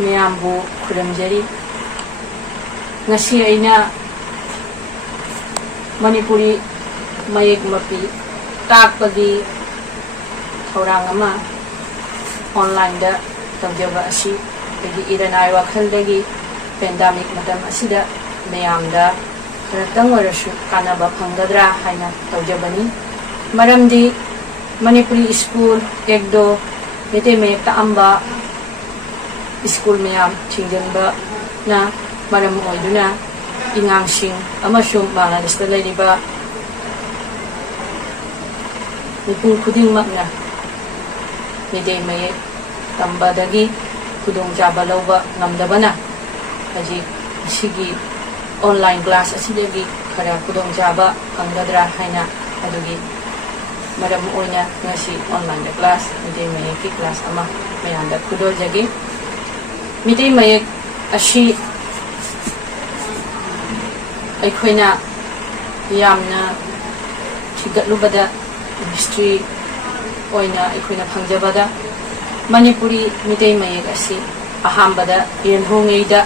ꯃꯌꯥꯝꯕꯨ ꯈꯨꯔꯨꯝꯖꯔꯤ ꯉꯁꯤ ꯑꯩꯅ ꯃꯅꯤꯄꯨꯔꯤ ꯃꯌꯦꯛ ꯃꯄꯤ ꯇꯥꯛꯄꯒꯤ ꯊꯧꯔꯥꯡ ꯑꯃ ꯑꯣꯟꯂꯥꯏꯟꯗ ꯇꯧꯖꯕ ꯑꯁꯤ ꯑꯩꯒꯤ ꯏꯔꯅꯥꯏ ꯋꯥꯈꯜꯗꯒꯤ ꯄꯦꯟꯗꯥꯃꯤꯛ ꯃꯇꯝ ꯑꯁꯤꯗ ꯃꯌꯥꯝꯗ ꯈꯔꯇꯪ ꯑꯣꯏꯔꯁꯨ ꯀꯥꯟꯅꯕ ꯐꯪꯒꯗ꯭ꯔꯥ ꯍꯥꯏꯅ ꯇꯧꯖꯕꯅꯤ ꯃꯔꯝꯗꯤ ꯃꯅꯤꯄꯨꯔꯤ ꯁ꯭ꯀꯨꯜ ꯑꯦꯛꯗꯣ ꯃꯩꯇꯩ ꯃꯌꯦꯛ ꯇꯥꯛꯑꯝꯕ ꯁ꯭ꯀꯨꯜ ꯃꯌꯥꯝ ꯊꯤꯡꯖꯤꯟꯕꯅ ꯃꯔꯝ ꯑꯣꯏꯗꯨꯅ ꯑꯉꯥꯡꯁꯤꯡ ꯑꯃꯁꯨꯡ ꯕꯪꯒ꯭ꯂꯥꯗꯦꯁꯇ ꯂꯩꯔꯤꯕ ꯃꯤꯄꯨꯝ ꯈꯨꯗꯤꯡꯃꯛꯅ ꯃꯩꯇꯩ ꯃꯌꯦꯛ ꯇꯝꯕꯗꯒꯤ ꯈꯨꯗꯣꯡꯆꯥꯕ ꯂꯧꯕ ꯉꯝꯗꯕꯅ ꯍꯧꯖꯤꯛ ꯑꯁꯤꯒꯤ ꯑꯣꯟꯂꯥꯏꯟ ꯀ꯭ꯂꯥꯁ ꯑꯁꯤꯗꯒꯤ ꯈꯔ ꯈꯨꯗꯣꯡꯆꯥꯕ ꯐꯪꯒꯗ꯭ꯔꯥ ꯍꯥꯏꯅ ꯑꯗꯨꯒꯤ ꯃꯔꯝ ꯑꯣꯏꯅ ꯉꯁꯤ ꯑꯣꯟꯂꯥꯏꯟꯗ ꯀ꯭ꯂꯥꯁ ꯃꯩꯇꯩ ꯃꯌꯦꯛꯀꯤ ꯀ꯭ꯂꯥꯁ ꯑꯃ ꯃꯌꯥꯝꯗ ꯈꯨꯗꯣꯜꯖꯒꯦ ꯃꯩꯇꯩ ꯃꯌꯦꯛ ꯑꯁꯤ ꯑꯩꯈꯣꯏꯅ ꯌꯥꯝꯅ ꯊꯤꯒꯠꯂꯨꯕꯗ ꯍꯤꯁꯇ꯭ꯔꯤ ꯑꯣꯏꯅ ꯑꯩꯈꯣꯏꯅ ꯐꯪꯖꯕꯗ ꯃꯅꯤꯄꯨꯔꯤ ꯃꯩꯇꯩ ꯃꯌꯦꯛ ꯑꯁꯤ ꯑꯍꯥꯟꯕꯗ ꯌꯦꯟꯍꯣꯡꯉꯩꯗ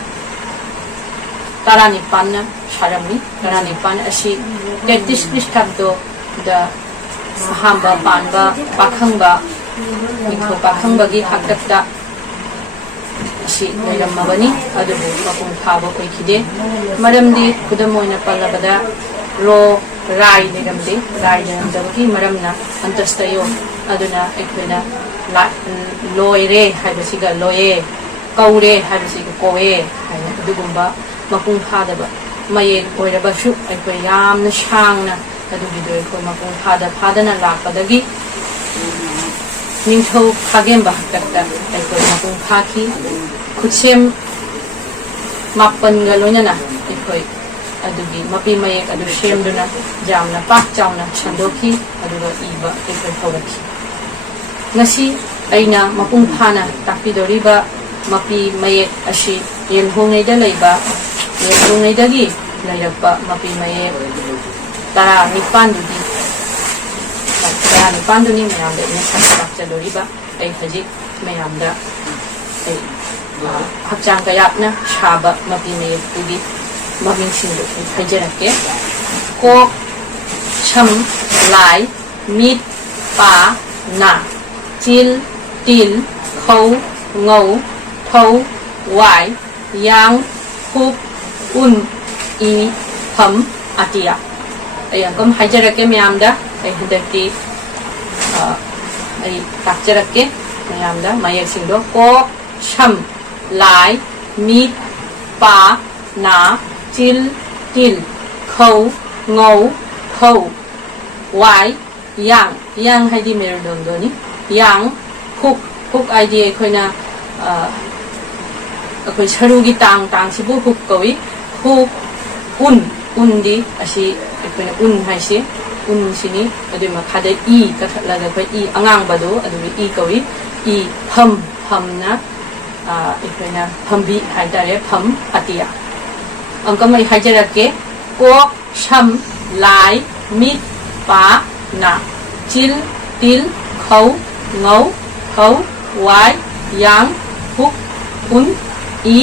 19ꯅ ꯁꯥꯔꯝꯃꯤ 19 ꯑꯁꯤ ꯇꯦꯛꯇꯤꯁ ꯈ꯭ꯔꯤꯁꯇꯥब्ꯗꯣꯗ ꯑꯍꯥꯟꯕ ꯄꯥꯟꯕ ꯄꯥꯈꯪꯕ ꯅꯤꯡꯊꯧ ꯄꯥꯈꯪꯕꯒꯤ ꯍꯥꯛꯇꯛꯇ ꯑꯁꯤ ꯂꯩꯔꯝꯃꯕꯅꯤ ꯑꯗꯨꯕꯨ ꯃꯄꯨꯡ ꯐꯥꯕ ꯑꯣꯏꯈꯤꯗꯦ ꯃꯔꯝꯗꯤ ꯈꯨꯗꯝ ꯑꯣꯏꯅ ꯄꯜꯂꯕꯗ ꯔꯣ ꯔꯥꯏ ꯂꯩꯔꯝꯗꯦ ꯔꯥꯏ ꯂꯩꯔꯝꯗꯕꯒꯤ ꯃꯔꯝꯅ ꯑꯟꯇꯁꯇꯌꯣ ꯑꯗꯨꯅ ꯑꯩꯈꯣꯏꯅ ꯂꯣꯏꯔꯦ ꯍꯥꯏꯕꯁꯤꯒ ꯂꯣꯌꯦ ꯀꯧꯔꯦ ꯍꯥꯏꯕꯁꯤꯒ ꯀꯣꯋꯦ ꯍꯥꯏꯅ ꯑꯗꯨꯒꯨꯝꯕ ꯃꯄꯨꯡ ꯐꯥꯗꯕ ꯃꯌꯦꯛ ꯑꯣꯏꯔꯕꯁꯨ ꯑꯩꯈꯣꯏ ꯌꯥꯝꯅ ꯁꯥꯡꯅ ꯑꯗꯨꯒꯤꯗꯣ ꯑꯩꯈꯣꯏ ꯃꯄꯨꯡ ꯐꯥꯗꯅ ꯂꯥꯛꯄꯗꯒꯤ ꯅꯤꯡꯊꯧ ꯈꯥꯒꯦꯝꯕ ꯍꯥꯛꯇꯛꯇ ꯑꯩꯈꯣꯏ ꯃꯄꯨꯡ ꯐꯥꯈꯤ ꯈꯨꯠꯁꯦꯝ 9ꯒ ꯂꯣꯏꯅꯅ ꯑꯩꯈꯣই ꯑꯗꯨꯒꯤ ꯃꯄꯤ ꯃꯌꯦꯛ ꯑꯗꯨ ꯁꯦꯝꯗꯨꯅ ꯌꯥꯝꯅ ꯄꯥꯛ ꯆꯥꯎꯅ ꯁꯟꯗꯣꯛꯈꯤ ꯑꯗꯨꯒ ꯏꯕ ꯑꯩꯈꯣꯏ ꯍꯧꯔꯛꯈꯤ ꯉꯁꯤ ꯑꯩꯅ ꯃꯄꯨꯡ ꯐꯥꯅ ꯇꯥꯛꯄꯤꯗꯧꯔꯤꯕ ꯃꯄꯤ ꯃꯌꯦꯛ ꯑꯁꯤ ꯌꯦꯟꯍꯣꯡꯉꯩꯗ ꯂꯩꯕ ꯌꯦꯟꯍꯣꯡꯉꯩꯗꯒꯤ ꯂꯩꯔꯛꯄ ꯃꯄꯤ ꯃꯌꯦꯛ 19ꯗꯨꯅꯤ ꯃꯌꯥꯝꯗ ꯑꯩꯅ ꯁꯛ ꯇꯥꯛꯆꯗꯧꯔꯤꯕ ꯑꯩ ꯍꯧꯖꯤꯛ ꯃꯌꯥꯝꯗ ꯑꯩ ꯍꯛꯆꯥꯡ ꯀꯌꯥꯠꯅ ꯁꯥꯕ ꯃꯄꯤ ꯃꯌꯦꯛꯇꯨꯒꯤ ꯃꯃꯤꯡꯁꯤꯡꯗꯨ ꯑꯩ ꯍꯥꯏꯖꯔꯛꯀꯦ ꯀꯣꯛ ꯁꯝ ꯂꯥꯏ ꯃꯤꯠ ꯄꯥ ꯅꯥ ꯆꯤꯜ ꯇꯤꯜ ꯈꯧ ꯉꯧ ꯊꯧ ꯋꯥꯏ ꯌꯥꯡ ꯍꯨꯛ ꯎꯟ ꯏ ꯐꯝ ꯑꯇꯤꯌꯥ ꯑꯩ ꯑꯃꯨꯛ ꯍꯥꯏꯖꯔꯛꯀꯦ ꯃꯌꯥꯝꯗ ꯑꯩ ꯍꯟꯗꯛꯇꯤ ꯑꯩ ꯇꯥꯛꯆꯔꯛꯀꯦ ꯃꯌꯥꯝꯗ ꯃꯌꯦꯛꯁꯤꯡꯗꯣ ꯀꯣꯛ ꯁꯝ ꯂꯥꯏ ꯃꯤꯠ ꯄꯥ ꯅꯥ ꯆꯤꯜ ꯇꯤꯜ ꯈꯧ ꯉꯧ ꯊꯧ ꯋꯥꯏ ꯌꯥꯡ ꯍꯥꯏꯗꯤ ꯃꯦꯔꯨꯗꯣꯟꯗꯣꯅꯤ ꯌꯥꯡ ꯍꯨꯛ ꯍꯥꯏꯗꯤ ꯑꯩꯈꯣꯏꯅ ꯑꯩꯈꯣꯏ ꯁꯔꯨꯒꯤ ꯇꯥꯡꯁꯤꯕꯨ ꯍꯨꯛ ꯀꯧꯏ ꯍꯨꯛ ꯎꯟꯗꯤ ꯑꯁꯤ ꯑꯩꯈꯣꯏꯅ ꯎꯟ ꯍꯥꯏꯁꯤ ꯎꯟꯁꯤꯅꯤ ꯑꯗꯨꯒꯤ ꯃꯈꯥꯗ ꯏ ꯀꯛꯊꯠꯂꯒ ꯑꯩꯈꯣꯏ ꯏ ꯑꯉꯥꯡꯕꯗꯣ ꯑꯗꯨꯒꯤ ꯏ ꯀꯧꯏ ꯏ ꯐꯝꯅ ꯑꯩꯈꯣꯏꯅ ꯐꯝꯕꯤ ꯍꯥꯏꯇꯥꯔꯦ ꯐꯝ ꯑꯇꯤꯌꯥ ꯑꯃꯨꯛ ꯑꯩ ꯍꯥꯏꯖꯔꯛꯀꯦ ꯀꯣꯛ ꯁꯝ ꯂꯥꯏ ꯃꯤꯠ ꯄꯥ ꯅꯥ ꯆꯤꯜ ꯇꯤꯜ ꯈꯧ ꯉꯧ ꯊꯧ ꯋꯥꯏ ꯌꯥꯡ ꯍꯨꯛ ꯎꯟ ꯏ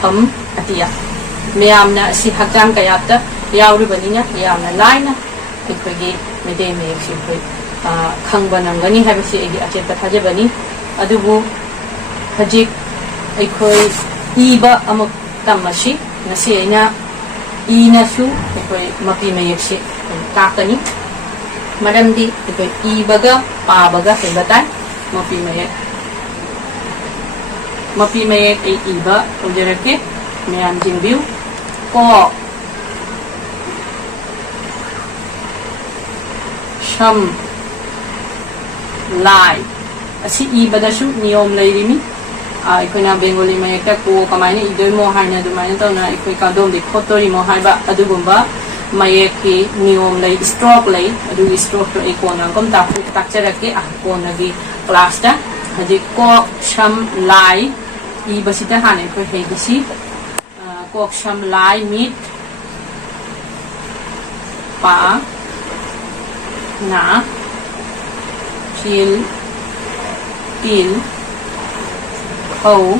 ꯐꯝ ꯑꯇꯤꯌꯥ ꯃꯌꯥꯝꯅ ꯑꯁꯤ ꯍꯛꯆꯥꯡ ꯀꯌꯥꯠꯇ ꯌꯥꯎꯔꯤꯕꯅꯤꯅ ꯌꯥꯝꯅ ꯂꯥꯏꯅ ꯑꯩꯈꯣꯏꯒꯤ ꯃꯩꯇꯩ ꯃꯌꯦꯛꯁꯤ ꯑꯩꯈꯣꯏ ꯈꯪꯕ ꯉꯝꯒꯅꯤ ꯍꯥꯏꯕꯁꯤ ꯑꯩꯒꯤ ꯑꯆꯦꯠꯄ ꯊꯥꯖꯕꯅꯤ ꯑꯗꯨꯕꯨ ꯍꯧꯖꯤꯛ ꯑꯩꯈꯣꯏ ꯏꯕ ꯑꯃꯨꯛ ꯇꯝꯃꯁꯤ ꯉꯁꯤ ꯑꯩꯅ ꯏꯅꯁꯨ ꯑꯩꯈꯣꯏ ꯃꯄꯤ ꯃꯌꯦꯛꯁꯤ ꯇꯥꯛꯀꯅꯤ ꯃꯔꯝꯗꯤ ꯑꯩꯈꯣꯏ ꯏꯕꯒ ꯄꯥꯕꯒ ꯍꯩꯕ ꯇꯥꯏ ꯃꯄꯤ ꯃꯌꯦꯛ ꯑꯩ ꯏꯕ ꯍꯧꯖꯔꯛꯀꯦ ꯃꯌꯥꯝ ꯌꯦꯡꯕꯤꯌꯨ ꯀꯣꯛ ꯁꯝ ꯂꯥꯏ ꯑꯁꯤ ꯏꯕꯗꯁꯨ ꯅꯤꯌꯣꯝ ꯂꯩꯔꯤꯃꯤ ꯑꯩꯈꯣꯏꯅ ꯕꯦꯡꯒꯣꯂꯤ ꯃꯌꯦꯛꯇ ꯀꯣ ꯀꯃꯥꯏꯅ ꯏꯗꯣꯏꯃꯣ ꯍꯥꯏꯅ ꯑꯗꯨꯃꯥꯏꯅ ꯇꯧꯅ ꯑꯩꯈꯣꯏ ꯀꯥꯗꯣꯝꯗꯤ ꯈꯣꯠꯇꯣꯔꯤꯃꯣ ꯍꯥꯏꯕ ꯑꯗꯨꯒꯨꯝꯕ ꯃꯌꯦꯛꯀꯤ ꯅꯤꯌꯣꯝ ꯂꯩ ꯁ꯭ꯇ꯭ꯔꯣꯛ ꯂꯩ ꯑꯗꯨꯒꯤ ꯁ꯭ꯇ꯭ꯔꯣꯛꯇꯣ ꯑꯩ ꯀꯣꯟꯅ ꯑꯃꯨꯛ ꯇꯥꯛꯆꯔꯛꯀꯦ ꯀꯣꯟꯅꯒꯤ ꯀ꯭ꯂꯥꯁꯇ ꯍꯧꯖꯤꯛ ꯀꯣꯛ ꯁꯝ ꯂꯥꯏ ꯏꯕꯁꯤꯗ ꯍꯥꯟꯅ ꯑꯩꯈꯣꯏ ꯍꯩꯕꯁꯤ ꯀꯣꯛ ꯁꯝ ꯂꯥꯏ ꯃꯤꯠ ꯄꯥ ꯅꯥ ꯆꯤꯜ ꯇꯤꯜ ꯈꯧ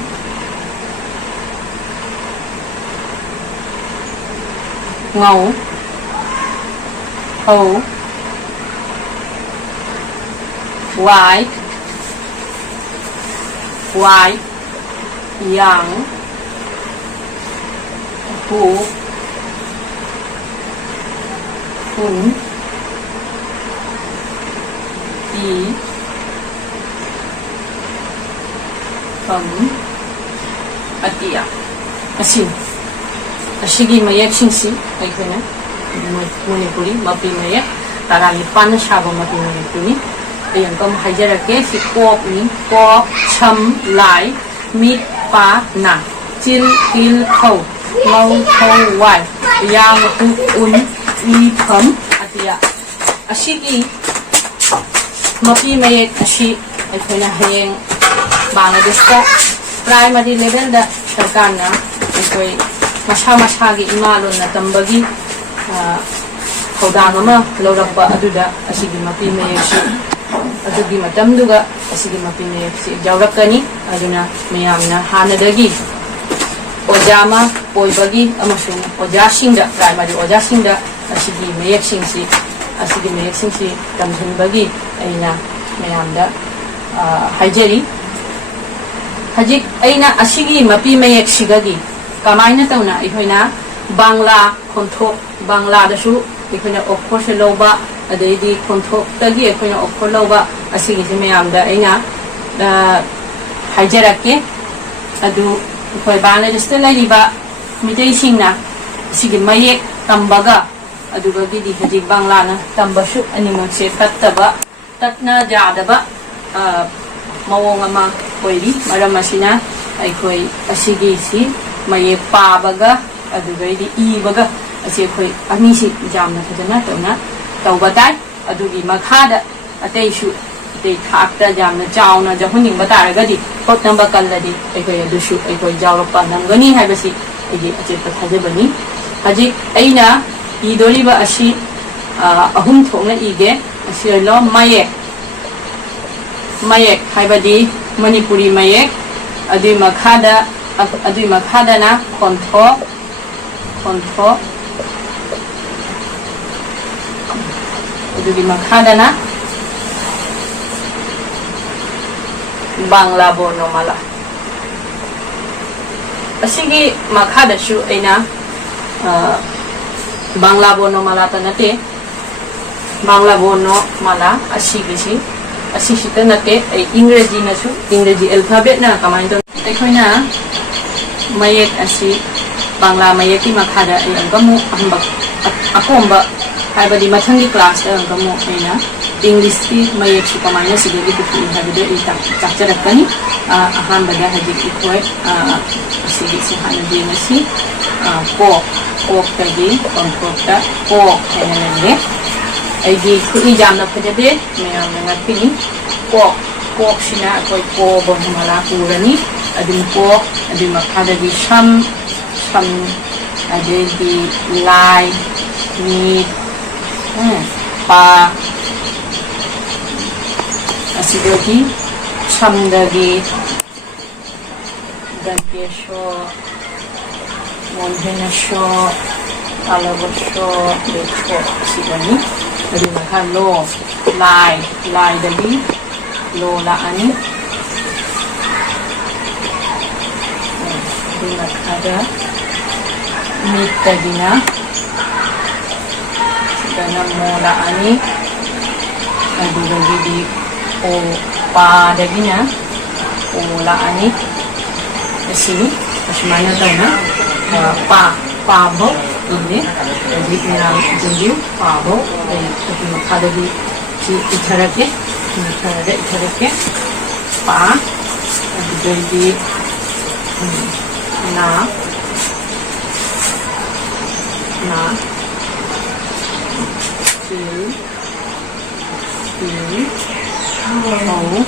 ngầu hầu white white yang hu hun y phẩm atia asigi mayak singsi aikhoina Manipuri mapi mayak tarani pan sabo mapi Manipuri ayang kam hajarake si kop ni kop cham lai mit pa na chil kil khau ngau khau wai yang hu un i phẩm atia asigi mapi mayak asi aikhoina hayeng Bangladesh ka primary level da sarkar na aikoi masagi imalon na tambagi khawdang ama lawrakpa aduda asigi mapi mayek adugi matamduga asigi mapi mayek jawrakani aduna mayamna hanadagi ojama oibagi amasung ojasingda primary ojasingda asigi mayek singsi tamhinbagi aina mayamda hajari hajik aina asigi mapi mayek sigagi kamaina tauna ihoina bangla konthok bangla dasu ihoina okhor se loba adaidi konthok tagi ihoina okhor loba asigi se mayamda aina hajarake adu khoi bangla dasu laiba mitei singna asigi mayek tambaga aduga gidi hajik bangla na tambasu animak se tatna jadaba mawong ama koiri maram asina aikoi asigi si maye pabaga adugaidi ibaga asi khoi amisi jamna thajana tawna tawbatai adugi makhada ateisu atei thakta jamna chauna jahuning bataragadi hotnamba kalladi aikoi adusu aikoi jawrapa namgani haibasi egi achepa thajabani haji aina idoriba asi ahum thongna ige asi lo mayek haibadi Manipuri mayek adui makhada na kontho adui makhada na Bangla Bornomala asigi makhada shu aina Bangla Bornomala tanate Bangla Bornomala asigi tanate Ingreji nasu Ingreji alphabet na kamain to aikhoina mayek asi Bangla mayeki makhada ai angamu ambak akomba haibadi mathangi class da angamu aina English ki mayek su kamaina sigegi buku habide ita chakcharakani ahan bada haji ikoi asigi si hanadi nasi ko tagi kontrokta ko enelenge aigi kui jamna phajade mayam ngapini ko sina koi ko bonmala kurani adin ko adin makhadagi sham adegi lai ni pa asidagi chamdagi dankesho monhenesho alabosho lecho sidani adin makalo lai dagi lo la ani adin makhada mit tagina dana mola ani adin di o pa dagina o la ani sini asmana dana pa bo ini jadi ina jadi pa bo tapi makhada di itharake pa jadi na mau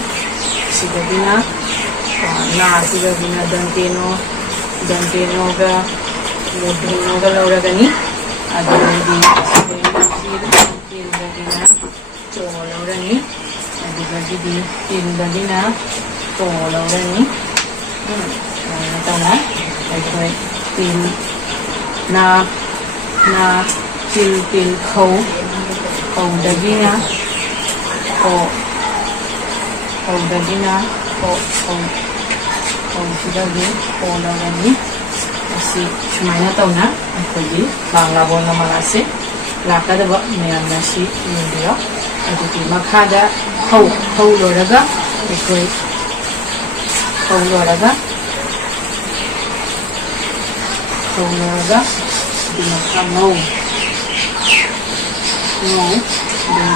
sigabina na sigabina danteno ga laura gani ada di sigabina to laura ni ada lagi di sigabina to laura ni tahu na tin na na til til khâu khâu dagi na ko khâu dagi na ko khâu sidagi ko lagani asi sumaina tauna akhoi bangla bon na malase lakadaba meyam na si india aduki makhada khâu loraga akhoi khâu loraga di makha ngau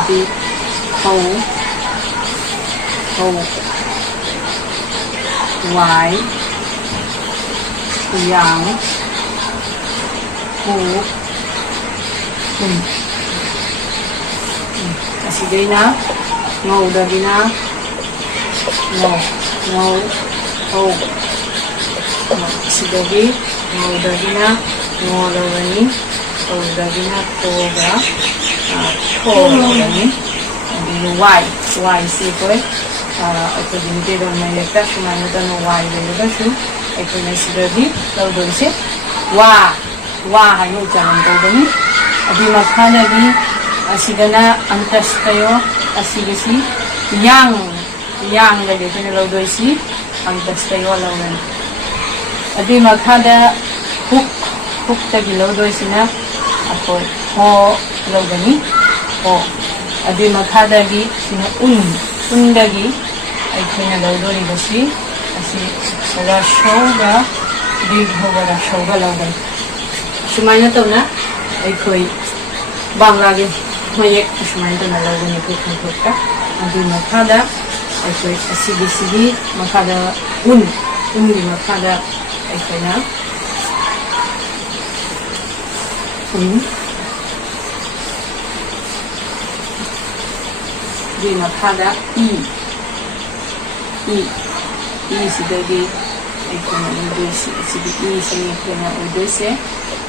di khâu wai yang hu asigay na ngau dagi na ngau ho asigay ngau dagi na ngolawani ho dagi na toga lawani adi wai si koi aiko dinite don mai lekta sumana don wai lega shu aiko na sidagi lawdon se wa hayu jalan tawdani adi makhana gi asigana antas kayo asigasi yang la de kana lawdoi si antas kayo lawan adi makhada hook tagi lawdoi sina akoi ho lawdani ho adi makhada gi sina undagi aikoina lawdori basi asi rashoga dighoga rashoga lawdan sumaina tawna aikoi bangla gi mayek sumaina tawna lawdani ko khokka adi makhada aikoi asigi makhada ungi makhada aikoina di makhada i sidagi aikoina udoisi sigi i sani aikoina udoise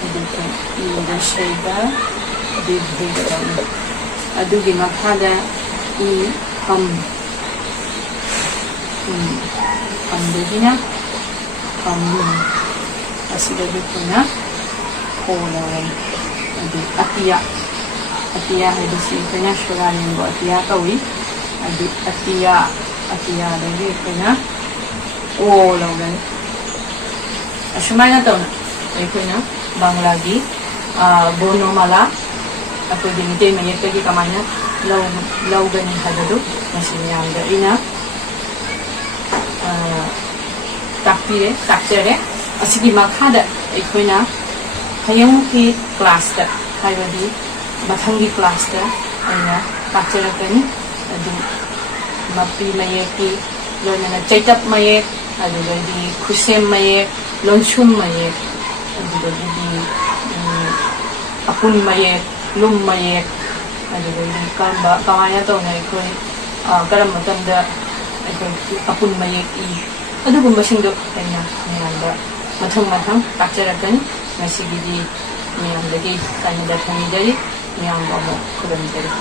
aduka i da shayda di bhega adugi makhada i kam dagina kam asidagi kuna kolawai adi atiya haibasi aikoina shuranin bo atiya kawi adi atiya dagi aikoina o lawgan ashumaina tawna aikoina bangla gi bonomala akoi dinite mayekta gi kamana lawgani hadadu masini amda ina takchere asigi makhada aikoina hayang ki class ta haibadi mathangi class ta aina takcherakani adu mapi mayeki loina chaitap mayek adugadi khusem mayek lonchum mayek adugadi apun mayek lum mayek adugadi kamaya tawna aikoi karam matamda aikoi apun mayek i adugumba singdo aina meyamda mathang takcherakani ngasigidi meyamdagi kanida thamidari meyamba mo khuramidari